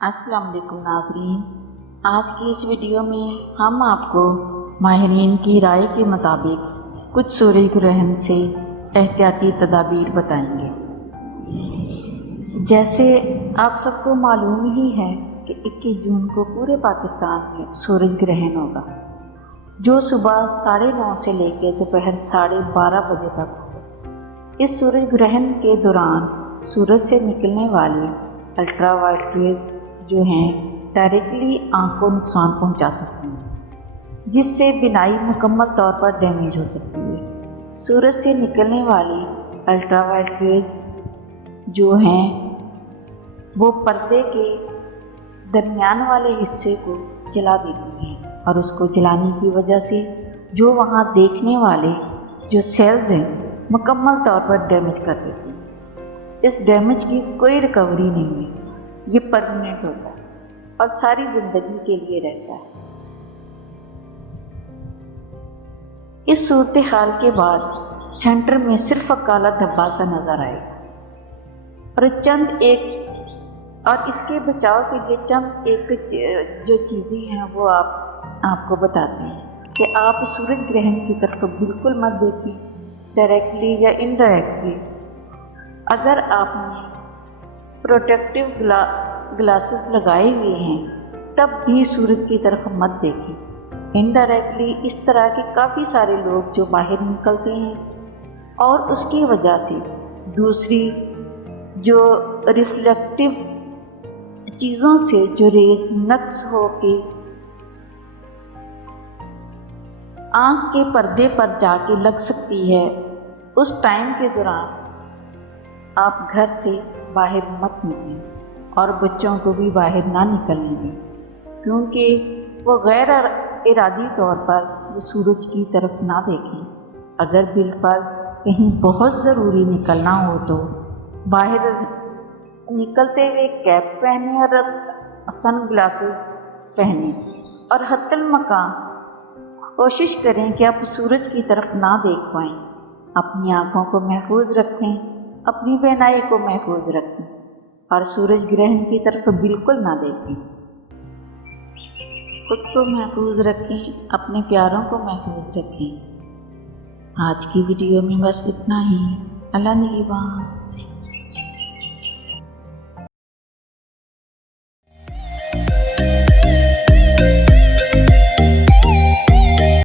अस्सलाम वालेकुम नाज़रीन, आज की इस वीडियो में हम आपको माहिरीन की राय के मुताबिक कुछ सूर्य ग्रहण से एहतियाती तदाबीर बताएंगे। जैसे आप सबको मालूम ही है कि 21 जून को पूरे पाकिस्तान में सूरज ग्रहण होगा, जो सुबह 9:30 से लेकर दोपहर 12:30 बजे तक होगा। इस सूरज ग्रहण के दौरान सूरज से निकलने वाली अल्ट्रा वायलेट रेज़ जो हैं डायरेक्टली आँख को नुकसान पहुंचा सकती हैं, जिससे बिनाई मुकम्मल तौर पर डैमेज हो सकती है। सूरज से निकलने वाली अल्ट्रा वायलेट रेज़ जो हैं वो पर्दे के दरमियान वाले हिस्से को जला देती हैं और उसको जलाने की वजह से जो वहाँ देखने वाले जो सेल्स हैं मुकम्मल तौर पर डैमेज कर देती हैं। इस डैमेज की कोई रिकवरी नहीं है, ये परमानेंट होता है और सारी ज़िंदगी के लिए रहता है। इस सूरत हाल के बाद सेंटर में सिर्फ काला धब्बा सा नज़र आएगा और इसके बचाव के लिए चंद एक जो चीज़ें हैं वो आपको बताते हैं कि आप सूरज ग्रहण की तरफ बिल्कुल मत देखें, डायरेक्टली या इनडायरेक्टली। अगर आपने प्रोटेक्टिव ग्लासेस लगाए हुए हैं तब भी सूरज की तरफ मत देखें। इनडायरेक्टली इस तरह के काफ़ी सारे लोग जो बाहर निकलते हैं और उसकी वजह से दूसरी जो रिफ्लेक्टिव चीज़ों से जो रेज़ नक्स हो के आँख के पर्दे पर जाके लग सकती है, उस टाइम के दौरान आप घर से बाहर मत निकलें और बच्चों को भी बाहर ना निकलने दें, क्योंकि वो गैर इरादी तौर पर वो सूरज की तरफ ना देखें। अगर बिलफर्ज कहीं बहुत ज़रूरी निकलना हो तो बाहर निकलते हुए कैप पहने और सन ग्लासेस पहने और हत्तल मकान कोशिश करें कि आप सूरज की तरफ ना देख पाएँ। अपनी आँखों को महफूज रखें, अपनी बीनाई को महफूज रखें और सूरज ग्रहण की तरफ बिल्कुल ना देखें। खुद को महफूज रखें, अपने प्यारों को महफूज रखें। आज की वीडियो में बस इतना ही। अल्लाह निगहबान।